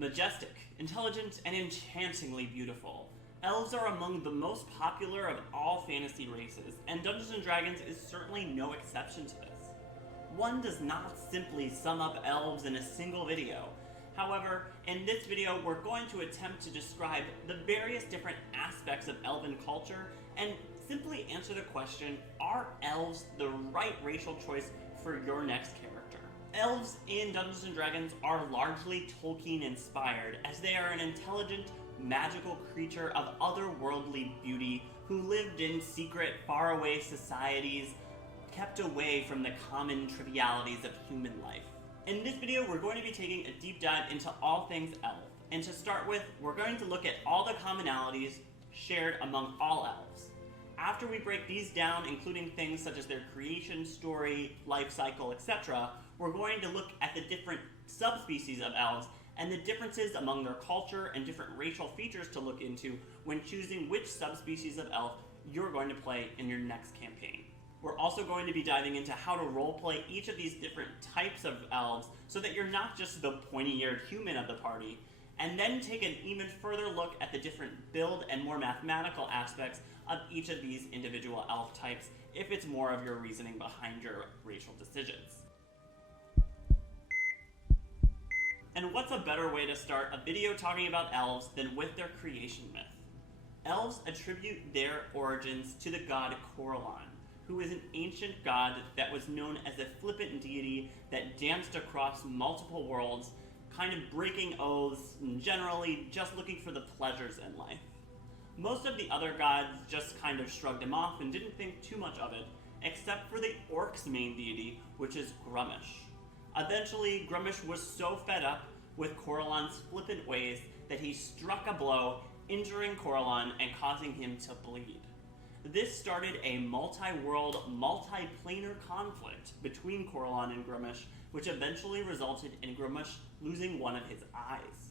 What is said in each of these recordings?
Majestic, intelligent, and enchantingly beautiful, elves are among the most popular of all fantasy races, and Dungeons & Dragons is certainly no exception to this. One does not simply sum up elves in a single video. However, in this video we're going to attempt to describe the various different aspects of elven culture and simply answer the question, are elves the right racial choice for your next character? Elves in Dungeons & Dragons are largely Tolkien inspired, as they are an intelligent, magical creature of otherworldly beauty who lived in secret, faraway societies, kept away from the common trivialities of human life. In this video, we're going to be taking a deep dive into all things elf, and to start with, we're going to look at all the commonalities shared among all elves. After we break these down, including things such as their creation story, life cycle, etc., we're going to look at the different subspecies of elves and the differences among their culture and different racial features to look into when choosing which subspecies of elf you're going to play in your next campaign. We're also going to be diving into how to roleplay each of these different types of elves so that you're not just the pointy-eared human of the party, and then take an even further look at the different build and more mathematical aspects of each of these individual elf types if it's more of your reasoning behind your racial decisions. And what's a better way to start a video talking about elves than with their creation myth? Elves attribute their origins to the god Corellon, who is an ancient god that was known as a flippant deity that danced across multiple worlds, kind of breaking oaths and generally just looking for the pleasures in life. Most of the other gods just kind of shrugged him off and didn't think too much of it, except for the orcs' main deity, which is Grummish. Eventually, Grummish was so fed up with Corellon's flippant ways that he struck a blow, injuring Corellon and causing him to bleed. This started a multi-world, multi-planar conflict between Corellon and Grummish, which eventually resulted in Grummish losing one of his eyes.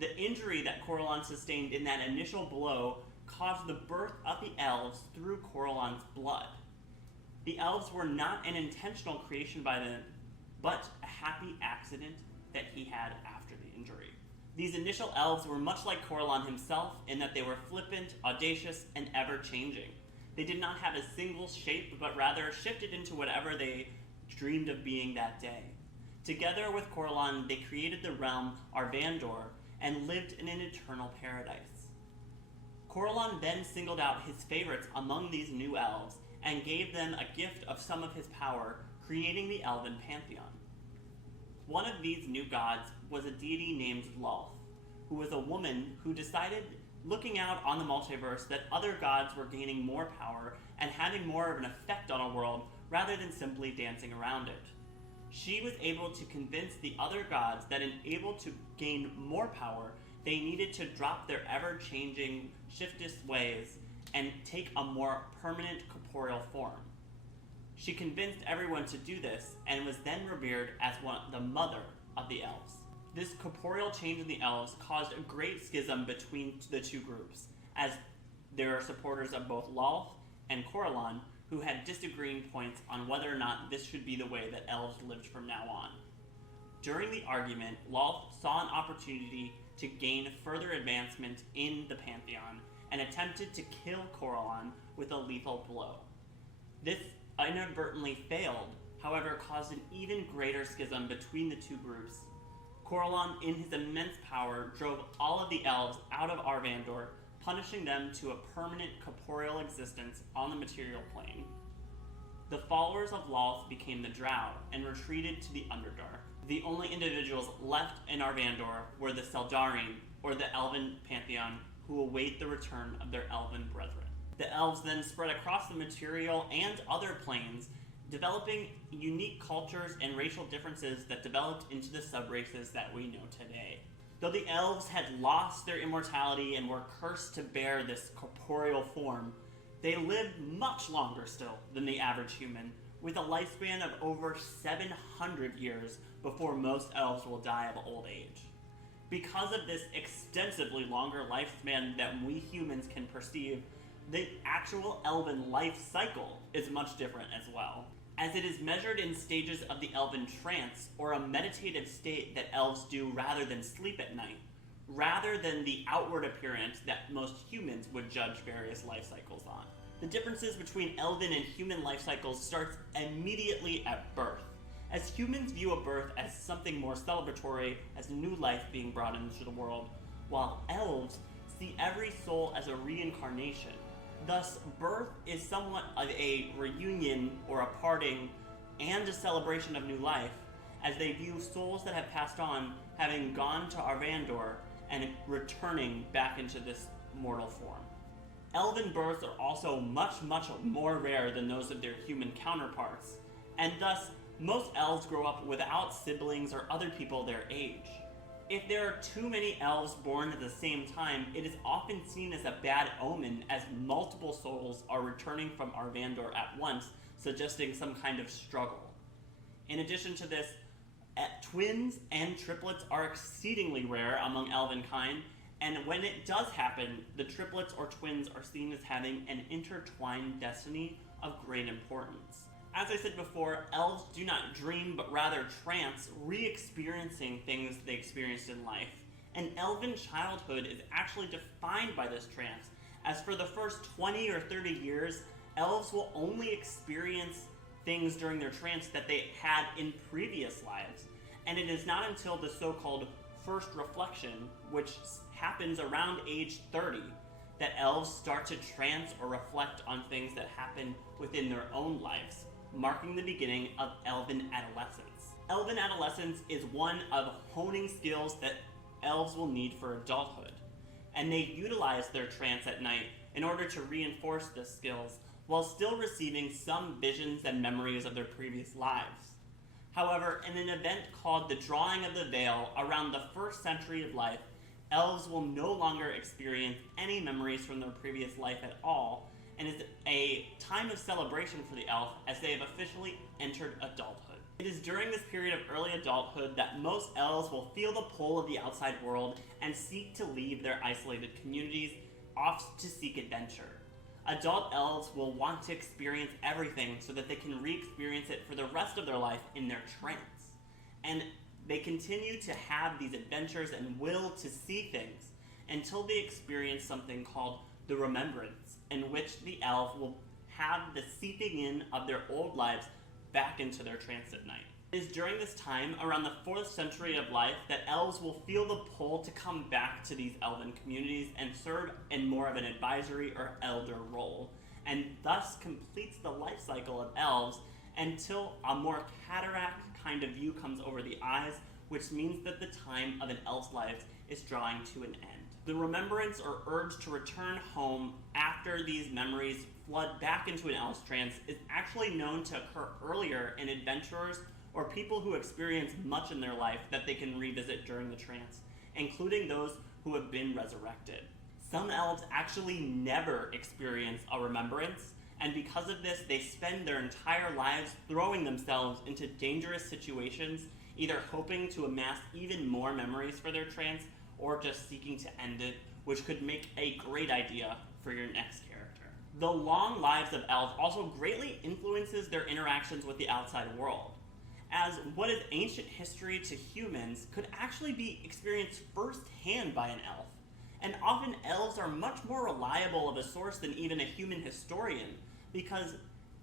The injury that Corellon sustained in that initial blow caused the birth of the elves through Corellon's blood. The elves were not an intentional creation by them, but a happy accident that he had after the injury. These initial elves were much like Corellon himself in that they were flippant, audacious, and ever-changing. They did not have a single shape, but rather shifted into whatever they dreamed of being that day. Together with Corellon, they created the realm Arvandor and lived in an eternal paradise. Corellon then singled out his favorites among these new elves and gave them a gift of some of his power, creating the Elven pantheon. One of these new gods was a deity named Lolth, who was a woman who decided, looking out on the multiverse, that other gods were gaining more power and having more of an effect on a world rather than simply dancing around it. She was able to convince the other gods that in able to gain more power, they needed to drop their ever-changing, shiftless ways and take a more permanent corporeal form. She convinced everyone to do this and was then revered as the mother of the elves. This corporeal change in the elves caused a great schism between the two groups, as there are supporters of both Lolth and Corellon who had disagreeing points on whether or not this should be the way that elves lived from now on. During the argument, Lolth saw an opportunity to gain further advancement in the pantheon and attempted to kill Corellon with a lethal blow. This inadvertently failed, however, caused an even greater schism between the two groups. Corellon, in his immense power, drove all of the elves out of Arvandor, punishing them to a permanent corporeal existence on the material plane. The followers of Lolth became the Drow and retreated to the Underdark. The only individuals left in Arvandor were the Seldarin, or the Elven pantheon, who await the return of their Elven brethren. The elves then spread across the material and other planes, developing unique cultures and racial differences that developed into the subraces that we know today. Though the elves had lost their immortality and were cursed to bear this corporeal form, they lived much longer still than the average human, with a lifespan of over 700 years before most elves will die of old age. Because of this extensively longer lifespan that we humans can perceive, the actual Elven life cycle is much different as well. as it is measured in stages of the elven trance, or a meditative state that elves do rather than sleep at night, rather than the outward appearance that most humans would judge various life cycles on. The differences between elven and human life cycles starts immediately at birth, as humans view a birth as something more celebratory, as a new life being brought into the world, while elves see every soul as a reincarnation. Thus, birth is somewhat of a reunion or a parting and a celebration of new life, as they view souls that have passed on having gone to Arvandor and returning back into this mortal form. Elven births are also much more rare than those of their human counterparts, and thus most elves grow up without siblings or other people their age. If there are too many elves born at the same time, it is often seen as a bad omen, as multiple souls are returning from Arvandor at once, suggesting some kind of struggle. In addition to this, twins and triplets are exceedingly rare among elven kind, and when it does happen, the triplets or twins are seen as having an intertwined destiny of great importance. As I said before, elves do not dream, but rather trance, re-experiencing things they experienced in life. And elven childhood is actually defined by this trance, as for the first 20 or 30 years, elves will only experience things during their trance that they had in previous lives. And it is not until the so-called first reflection, which happens around age 30, that elves start to trance or reflect on things that happen within their own lives, marking the beginning of elven adolescence. Elven adolescence is one of honing skills that elves will need for adulthood, and they utilize their trance at night in order to reinforce the skills, while still receiving some visions and memories of their previous lives. However, in an event called the Drawing of the Veil around the 1st century of life, elves will no longer experience any memories from their previous life at all, and is a time of celebration for the elf as they have officially entered adulthood. It is during this period of early adulthood that most elves will feel the pull of the outside world and seek to leave their isolated communities off to seek adventure. Adult elves will want to experience everything so that they can re-experience it for the rest of their life in their trance. And they continue to have these adventures and will to see things until they experience something called the remembrance, in which the elf will have the seeping in of their old lives back into their trance at night. It is during this time, around the 4th century of life, that elves will feel the pull to come back to these elven communities and serve in more of an advisory or elder role, and thus completes the life cycle of elves until a more cataract kind of view comes over the eyes, which means that the time of an elf's life is drawing to an end. The remembrance or urge to return home after these memories flood back into an elf's trance is actually known to occur earlier in adventurers or people who experience much in their life that they can revisit during the trance, including those who have been resurrected. Some elves actually never experience a remembrance, and because of this, they spend their entire lives throwing themselves into dangerous situations, either hoping to amass even more memories for their trance, or just seeking to end it, which could make a great idea for your next character. The long lives of elves also greatly influences their interactions with the outside world, as what is ancient history to humans could actually be experienced firsthand by an elf. And often elves are much more reliable of a source than even a human historian, because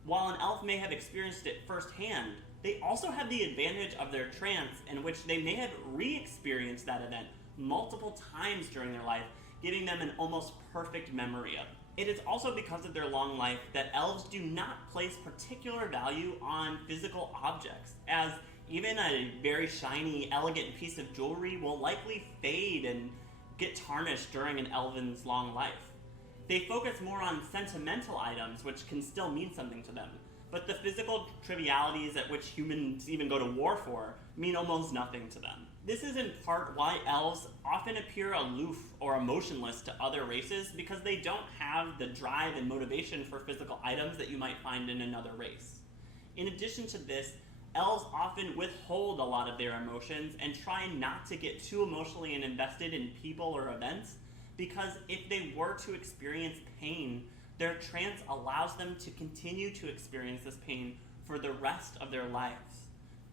while an elf may have experienced it firsthand, they also have the advantage of their trance, in which they may have re-experienced that event multiple times during their life, giving them an almost perfect memory of it. It is also because of their long life that elves do not place particular value on physical objects, as even a very shiny, elegant piece of jewelry will likely fade and get tarnished during an elven's long life. They focus more on sentimental items, which can still mean something to them, but the physical trivialities at which humans even go to war for mean almost nothing to them. This is in part why elves often appear aloof or emotionless to other races, because they don't have the drive and motivation for physical items that you might find in another race. In addition to this, elves often withhold a lot of their emotions and try not to get too emotionally invested in people or events, because if they were to experience pain, their trance allows them to continue to experience this pain for the rest of their lives.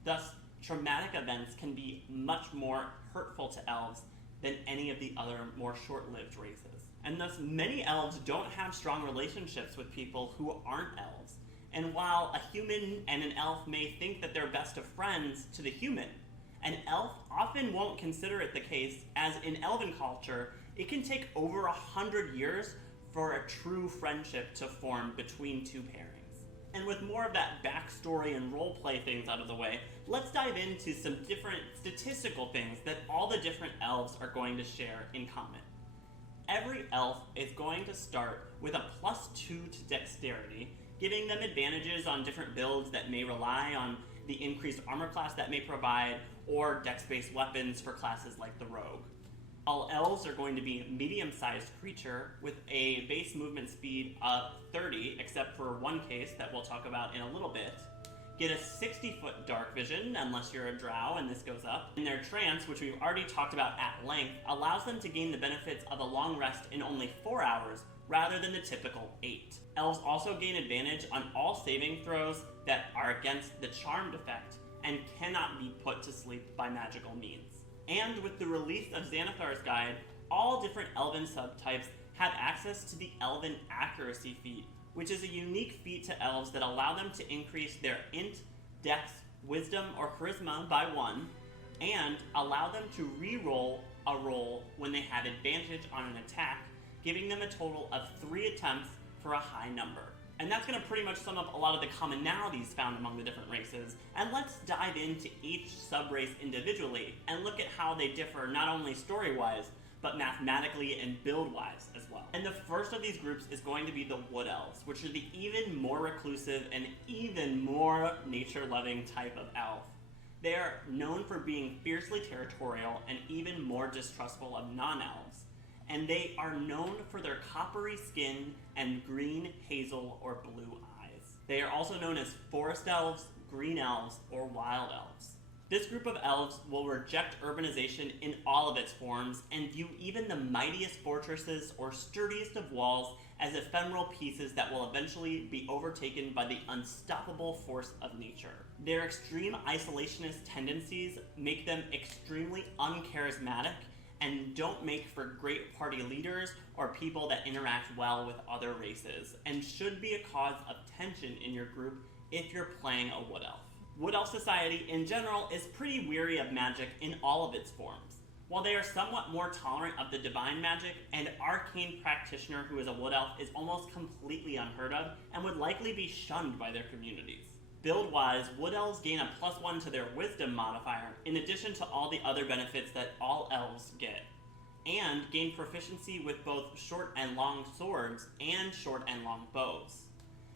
Thus, traumatic events can be much more hurtful to elves than any of the other more short-lived races. And thus, many elves don't have strong relationships with people who aren't elves. And while a human and an elf may think that they're best of friends to the human, an elf often won't consider it the case, as in elven culture, it can take over 100 years for a true friendship to form between two pairings. And with more of that backstory and roleplay things out of the way, let's dive into some different statistical things that all the different elves are going to share in common. Every elf is going to start with a +2 to dexterity, giving them advantages on different builds that may rely on the increased armor class that may provide, or dex-based weapons for classes like the rogue. All elves are going to be a medium-sized creature with a base movement speed of 30, except for one case that we'll talk about in a little bit. Get a 60-foot dark vision, unless you're a drow and this goes up. And their trance, which we've already talked about at length, allows them to gain the benefits of a long rest in only 4 hours, rather than the typical 8. Elves also gain advantage on all saving throws that are against the charmed effect, and cannot be put to sleep by magical means. And with the release of Xanathar's Guide, all different elven subtypes have access to the Elven Accuracy feat, which is a unique feat to elves that allow them to increase their int, dex, wisdom, or charisma by 1, and allow them to re-roll a roll when they have advantage on an attack, giving them a total of 3 attempts for a high number. And that's going to pretty much sum up a lot of the commonalities found among the different races, and let's dive into each sub-race individually and look at how they differ not only story-wise, but mathematically and build-wise as well. And the first of these groups is going to be the Wood Elves, which are the even more reclusive and even more nature-loving type of elf. They are known for being fiercely territorial and even more distrustful of non-elves. And they are known for their coppery skin and green, hazel, or blue eyes. They are also known as forest elves, green elves, or wild elves. This group of elves will reject urbanization in all of its forms and view even the mightiest fortresses or sturdiest of walls as ephemeral pieces that will eventually be overtaken by the unstoppable force of nature. Their extreme isolationist tendencies make them extremely uncharismatic and don't make for great party leaders or people that interact well with other races, and should be a cause of tension in your group if you're playing a Wood Elf. Wood Elf society in general is pretty weary of magic in all of its forms. While they are somewhat more tolerant of the divine magic, an arcane practitioner who is a Wood Elf is almost completely unheard of and would likely be shunned by their communities. Build-wise, Wood Elves gain a +1 to their Wisdom modifier, in addition to all the other benefits that all Elves get, and gain proficiency with both short and long swords and short and long bows.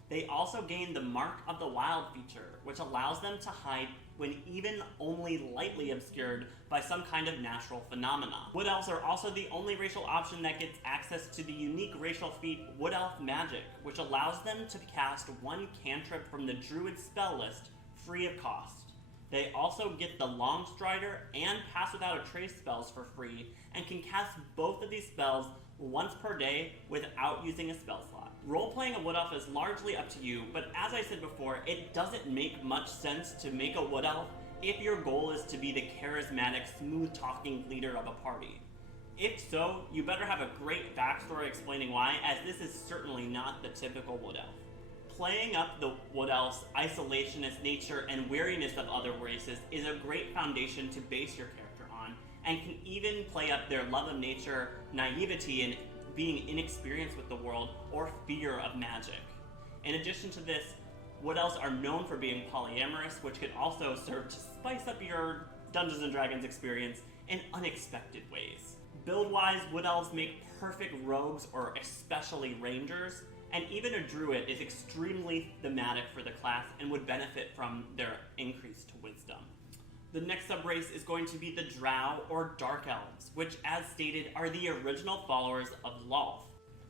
They also gain the Mark of the Wild feature, which allows them to hide when even only lightly obscured by some kind of natural phenomena. Wood Elves are also the only racial option that gets access to the unique racial feat Wood Elf Magic, which allows them to cast 1 cantrip from the Druid spell list free of cost. They also get the Long Strider and Pass Without a Trace spells for free, and can cast both of these spells once per day without using a spell slot. Role-playing a Wood Elf is largely up to you, but as I said before, it doesn't make much sense to make a Wood Elf if your goal is to be the charismatic, smooth-talking leader of a party. If so, you better have a great backstory explaining why, as this is certainly not the typical Wood Elf. Playing up the Wood Elf's isolationist nature and wariness of other races is a great foundation to base your character on, and can even play up their love of nature, naivety, and being inexperienced with the world, or fear of magic. In addition to this, Wood Elves are known for being polyamorous, which could also serve to spice up your Dungeons & Dragons experience in unexpected ways. Build-wise, Wood Elves make perfect rogues, or especially rangers, and even a druid is extremely thematic for the class and would benefit from their increase to wisdom. The next subrace is going to be the Drow, or Dark Elves, which, as stated, are the original followers of Lolth.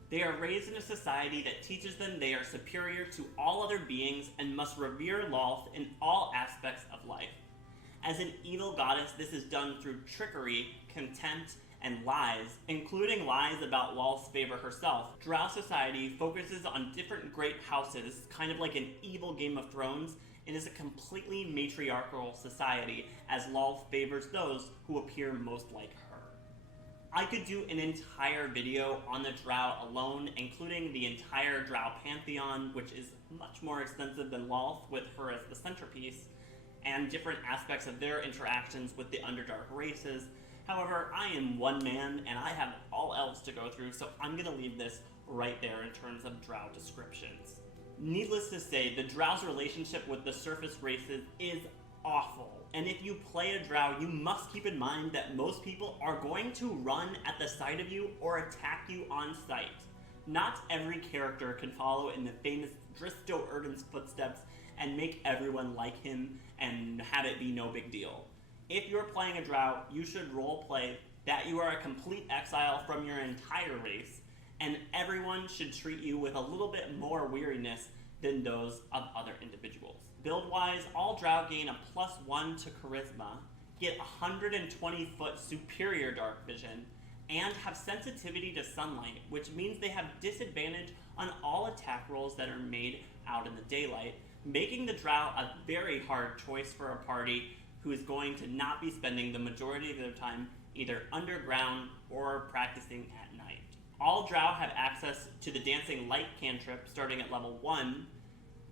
They are raised in a society that teaches them they are superior to all other beings and must revere Lolth in all aspects of life. As an evil goddess, this is done through trickery, contempt, and lies, including lies about Lolth's favor herself. Drow society focuses on different great houses, kind of like an evil Game of Thrones, It is a completely matriarchal society, as Lolth favors those who appear most like her. I could do an entire video on the Drow alone, including the entire Drow pantheon, which is much more extensive than Lolth, with her as the centerpiece, and different aspects of their interactions with the Underdark races. However, I am one man, and I have all elves to go through, so I'm going to leave this right there in terms of Drow descriptions. Needless to say, the Drow's relationship with the surface races is awful. And if you play a Drow, you must keep in mind that most people are going to run at the sight of you or attack you on sight. Not every character can follow in the famous Dristo Erden's footsteps and make everyone like him and have it be no big deal. If you're playing a Drow, you should roleplay that you are a complete exile from your entire race, and everyone should treat you with a little bit more weariness than those of other individuals. Build-wise, all Drow gain a +1 to Charisma, get 120-foot superior dark vision, and have sensitivity to sunlight, which means they have disadvantage on all attack rolls that are made out in the daylight, making the Drow a very hard choice for a party who is going to not be spending the majority of their time either underground or practicing at night. All Drow have access to the Dancing Light cantrip starting at level 1,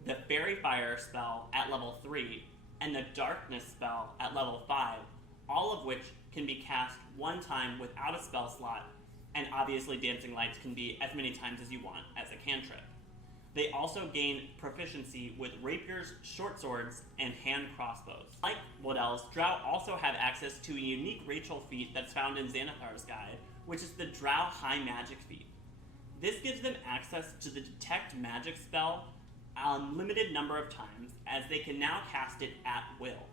the Fairy Fire spell at level 3, and the Darkness spell at level 5, all of which can be cast one time without a spell slot, and obviously Dancing Lights can be as many times as you want as a cantrip. They also gain proficiency with rapiers, short swords, and hand crossbows. Like Wood Elves, Drow also have access to a unique Rachel feat that's found in Xanathar's Guide, which is the Drow High Magic feat. This gives them access to the Detect Magic spell a limited number of times, as they can now cast it at will.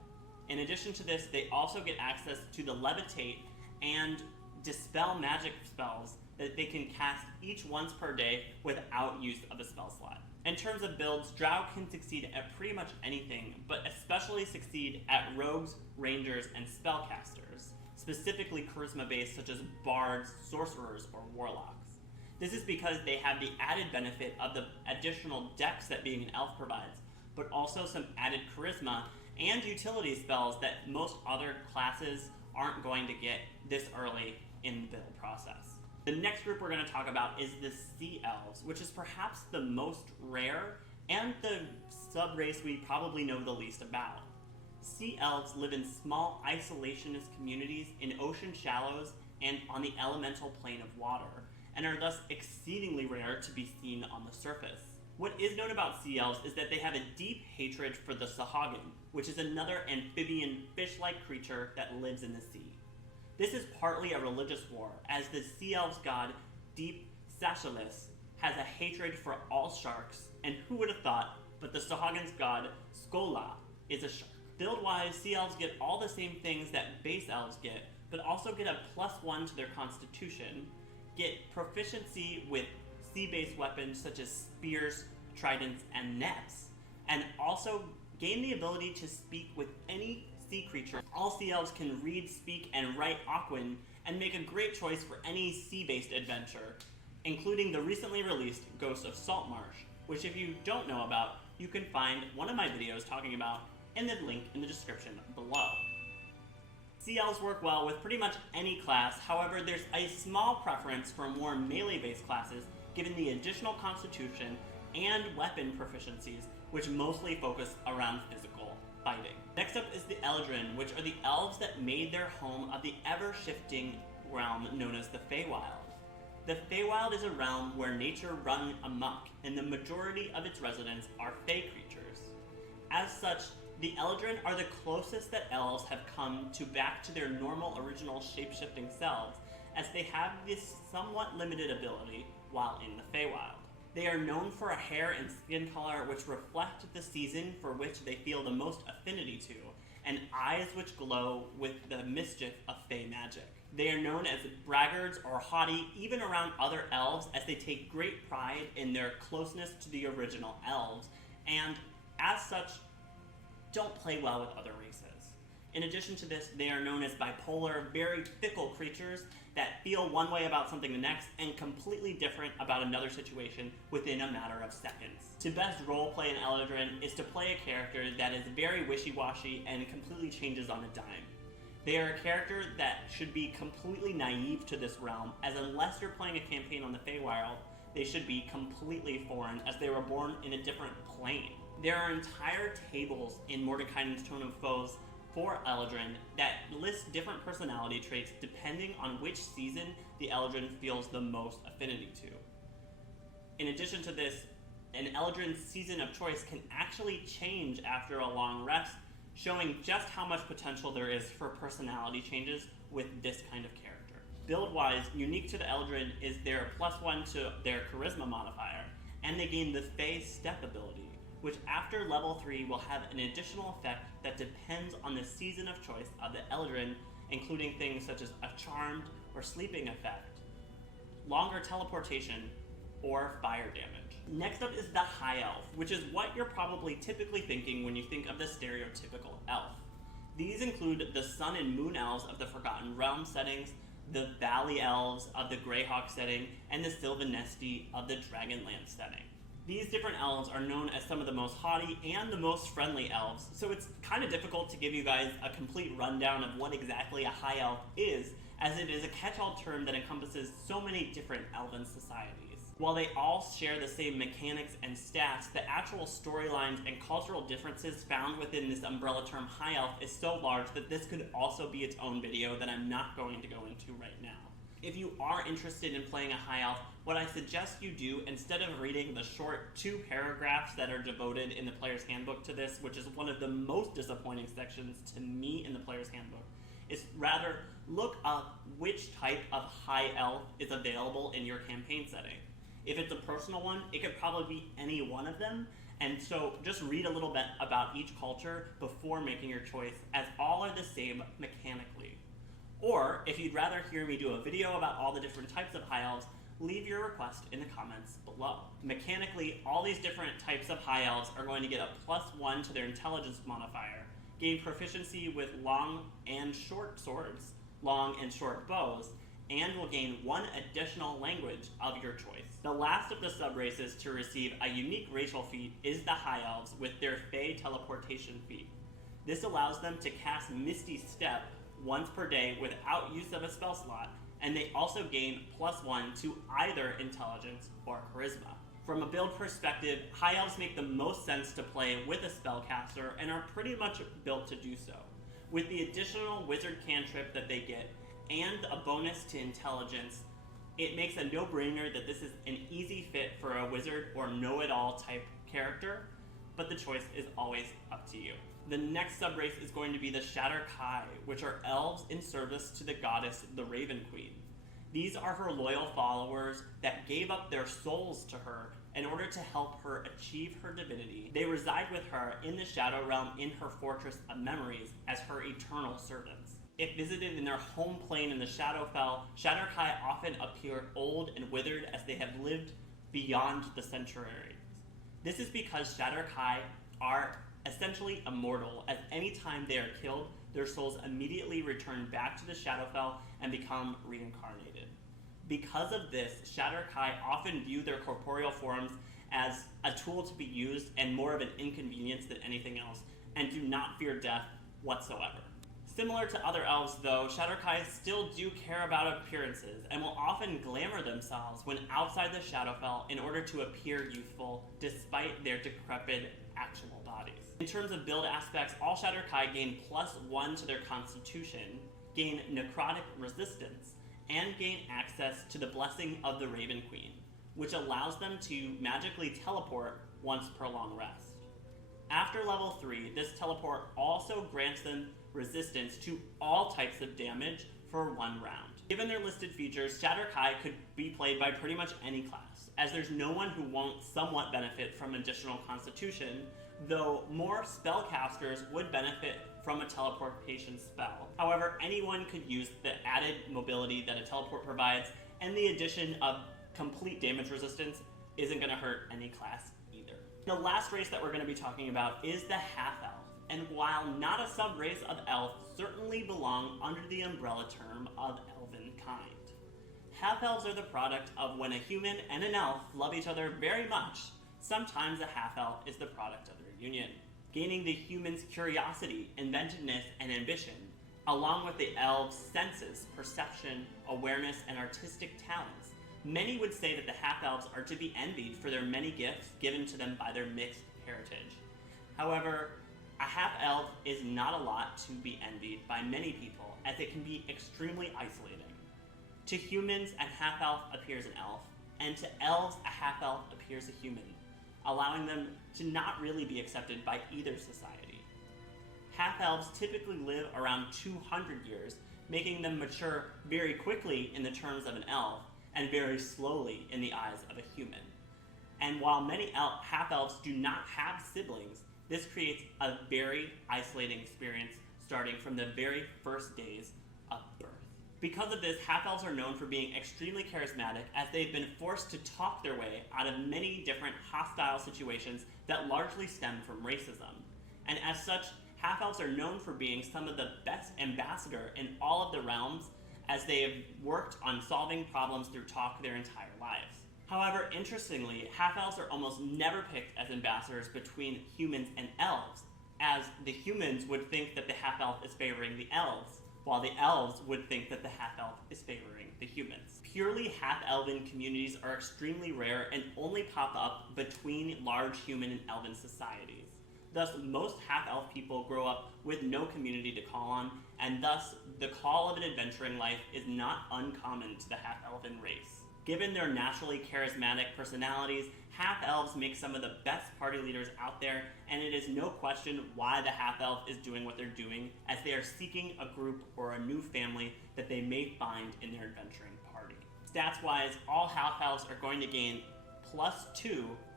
In addition to this, they also get access to the Levitate and Dispel Magic spells that they can cast each once per day without use of a spell slot. In terms of builds, Drow can succeed at pretty much anything, but especially succeed at rogues, rangers, and spellcasters, specifically charisma-based such as bards, sorcerers, or warlocks. This is because they have the added benefit of the additional dex that being an elf provides, but also some added charisma and utility spells that most other classes aren't going to get this early in the build process. The next group we're going to talk about is the Sea Elves, which is perhaps the most rare and the sub-race we probably know the least about. Sea Elves live in small, isolationist communities in ocean shallows and on the elemental plane of water, and are thus exceedingly rare to be seen on the surface. What is known about Sea Elves is that they have a deep hatred for the Sahagin, which is another amphibian fish-like creature that lives in the sea. This is partly a religious war, as the Sea Elves god, Deep Sashalis, has a hatred for all sharks, and who would have thought, but the Sahagin's god, Skola, is a shark. Build-wise, Sea Elves get all the same things that base Elves get, but also get a +1 to their constitution, get proficiency with sea-based weapons such as spears, tridents, and nets, and also gain the ability to speak with any sea creature. All Sea Elves can read, speak, and write Aquan, and make a great choice for any sea-based adventure, including the recently released Ghost of Saltmarsh, which if you don't know about, you can find one of my videos talking about in the link in the description below. Sea Elves work well with pretty much any class, however there's a small preference for more melee-based classes given the additional constitution and weapon proficiencies, which mostly focus around physical fighting. Next up is the Eladrin, which are the elves that made their home of the ever-shifting realm known as the Feywild. The Feywild is a realm where nature runs amok, and the majority of its residents are Fey creatures. As such, the Eladrin are the closest that elves have come to back to their normal original shape-shifting selves, as they have this somewhat limited ability while in the Feywild. They are known for a hair and skin color which reflect the season for which they feel the most affinity to, and eyes which glow with the mischief of Fey magic. They are known as braggarts or haughty even around other elves, as they take great pride in their closeness to the original elves, and as such, don't play well with other races. In addition to this, they are known as bipolar, very fickle creatures that feel one way about something the next and completely different about another situation within a matter of seconds. To best roleplay in Eladrin is to play a character that is very wishy-washy and completely changes on a dime. They are a character that should be completely naive to this realm, as unless you're playing a campaign on the Feywild, they should be completely foreign, as they were born in a different plane. There are entire tables in Mordekainen's Tome of Foes for Eladrin that list different personality traits depending on which season the Eladrin feels the most affinity to. In addition to this, an Eladrin's season of choice can actually change after a long rest, showing just how much potential there is for personality changes with this kind of character. Build-wise, unique to the Eladrin is their +1 to their charisma modifier, and they gain the Fey Step ability, which after level 3 will have an additional effect that depends on the season of choice of the Eladrin, including things such as a charmed or sleeping effect, longer teleportation, or fire damage. Next up is the High Elf, which is what you're probably typically thinking when you think of the stereotypical elf. These include the Sun and Moon Elves of the Forgotten Realms settings, the Valley Elves of the Greyhawk setting, and the Sylvanesti of the Dragonlance setting. These different elves are known as some of the most haughty and the most friendly elves, so it's kind of difficult to give you guys a complete rundown of what exactly a High Elf is, as it is a catch-all term that encompasses so many different elven societies. While they all share the same mechanics and stats, the actual storylines and cultural differences found within this umbrella term High Elf is so large that this could also be its own video that I'm not going to go into right now. If you are interested in playing a High Elf, what I suggest you do, instead of reading the short 2 paragraphs that are devoted in the Player's Handbook to this, which is one of the most disappointing sections to me in the Player's Handbook, is rather look up which type of High Elf is available in your campaign setting. If it's a personal one, it could probably be any one of them, and so just read a little bit about each culture before making your choice, as all are the same mechanically. Or, if you'd rather hear me do a video about all the different types of High Elves, leave your request in the comments below. Mechanically, all these different types of High Elves are going to get a +1 to their intelligence modifier, gain proficiency with long and short swords, long and short bows, and will gain 1 additional language of your choice. The last of the subraces to receive a unique racial feat is the High Elves with their Fey teleportation feat. This allows them to cast Misty Step once per day without use of a spell slot, and they also gain +1 to either intelligence or charisma. From a build perspective, High Elves make the most sense to play with a spellcaster and are pretty much built to do so. With the additional wizard cantrip that they get, and a bonus to intelligence, it makes a no-brainer that this is an easy fit for a wizard or know-it-all type character, but the choice is always up to you. The next subrace is going to be the Shadar-kai, which are elves in service to the goddess, the Raven Queen. These are her loyal followers that gave up their souls to her in order to help her achieve her divinity. They reside with her in the Shadow Realm in her Fortress of Memories as her eternal servants. If visited in their home plane in the Shadowfell, Shadar-kai often appear old and withered as they have lived beyond the centuries. This is because Shadar-kai are essentially immortal, as any time they are killed, their souls immediately return back to the Shadowfell and become reincarnated. Because of this, Shadar-kai often view their corporeal forms as a tool to be used and more of an inconvenience than anything else, and do not fear death whatsoever. Similar to other elves, though, Shadar-kai still do care about appearances and will often glamour themselves when outside the Shadowfell in order to appear youthful despite their decrepit actual bodies. In terms of build aspects, all Shadar-kai gain +1 to their constitution, gain necrotic resistance, and gain access to the Blessing of the Raven Queen, which allows them to magically teleport once per long rest. After level 3, this teleport also grants them resistance to all types of damage for 1 round. Given their listed features, Shadar-kai could be played by pretty much any class, as there's no one who won't somewhat benefit from additional constitution, though more spellcasters would benefit from a teleportation spell. However, anyone could use the added mobility that a teleport provides, and the addition of complete damage resistance isn't going to hurt any class either. The last race that we're going to be talking about is the Half-Elf. and while not a sub-race of elf, certainly belong under the umbrella term of elven kind. Half-elves are the product of when a human and an elf love each other very much. Sometimes a half-elf is the product of their union, gaining the human's curiosity, inventiveness, and ambition, along with the elves' senses, perception, awareness, and artistic talents. Many would say that the half-elves are to be envied for their many gifts given to them by their mixed heritage. However, a half-elf is not a lot to be envied by many people, as it can be extremely isolating. To humans, a half-elf appears an elf, and to elves, a half-elf appears a human, allowing them to not really be accepted by either society. Half-elves typically live around 200 years, making them mature very quickly in the terms of an elf, and very slowly in the eyes of a human. And while many half-elves do not have siblings, this creates a very isolating experience starting from the very first days of birth. Because of this, half-elves are known for being extremely charismatic, as they've been forced to talk their way out of many different hostile situations that largely stem from racism. And as such, half-elves are known for being some of the best ambassador in all of the realms, as they have worked on solving problems through talk their entire lives. However, interestingly, half-elves are almost never picked as ambassadors between humans and elves, as the humans would think that the half-elf is favoring the elves, while the elves would think that the half-elf is favoring the humans. Purely half-elven communities are extremely rare and only pop up between large human and elven societies. Thus, most half-elf people grow up with no community to call on, and thus, the call of an adventuring life is not uncommon to the half-elven race. Given their naturally charismatic personalities, half-elves make some of the best party leaders out there, and it is no question why the half-elf is doing what they're doing, as they are seeking a group or a new family that they may find in their adventuring party. Stats-wise, all half-elves are going to gain +2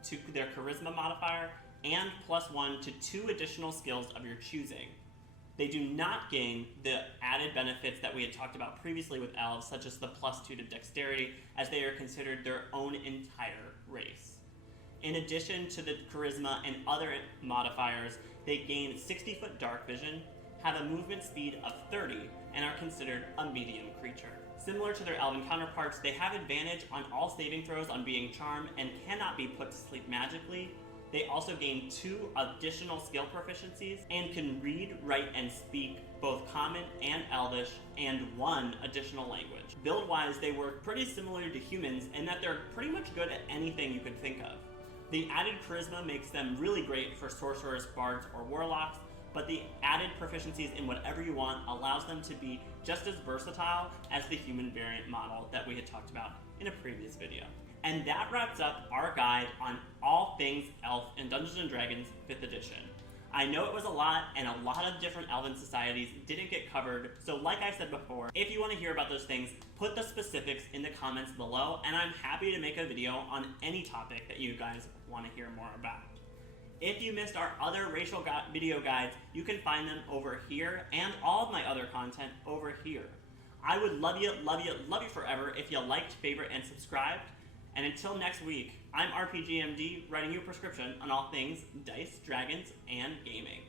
to their charisma modifier, and +1 to 2 additional skills of your choosing. They do not gain the added benefits that we had talked about previously with elves, such as the +2 to dexterity, as they are considered their own entire race. In addition to the charisma and other modifiers, they gain 60-foot dark vision, have a movement speed of 30, and are considered a medium creature. Similar to their elven counterparts, they have advantage on all saving throws on being charmed and cannot be put to sleep magically. They also gain 2 additional skill proficiencies and can read, write, and speak both Common and Elvish, and 1 additional language. Build-wise, they work pretty similar to humans in that they're pretty much good at anything you could think of. The added charisma makes them really great for sorcerers, bards, or warlocks, but the added proficiencies in whatever you want allows them to be just as versatile as the human variant model that we had talked about in a previous video. And that wraps up our guide on all things elf in Dungeons & Dragons 5th edition. I know it was a lot, and a lot of different elven societies didn't get covered, so like I said before, if you want to hear about those things, put the specifics in the comments below, and I'm happy to make a video on any topic that you guys want to hear more about. If you missed our other racial video guides, you can find them over here, and all of my other content over here. I would love you forever if you liked, favorite, and subscribed. And until next week, I'm RPGMD, writing you a prescription on all things dice, dragons, and gaming.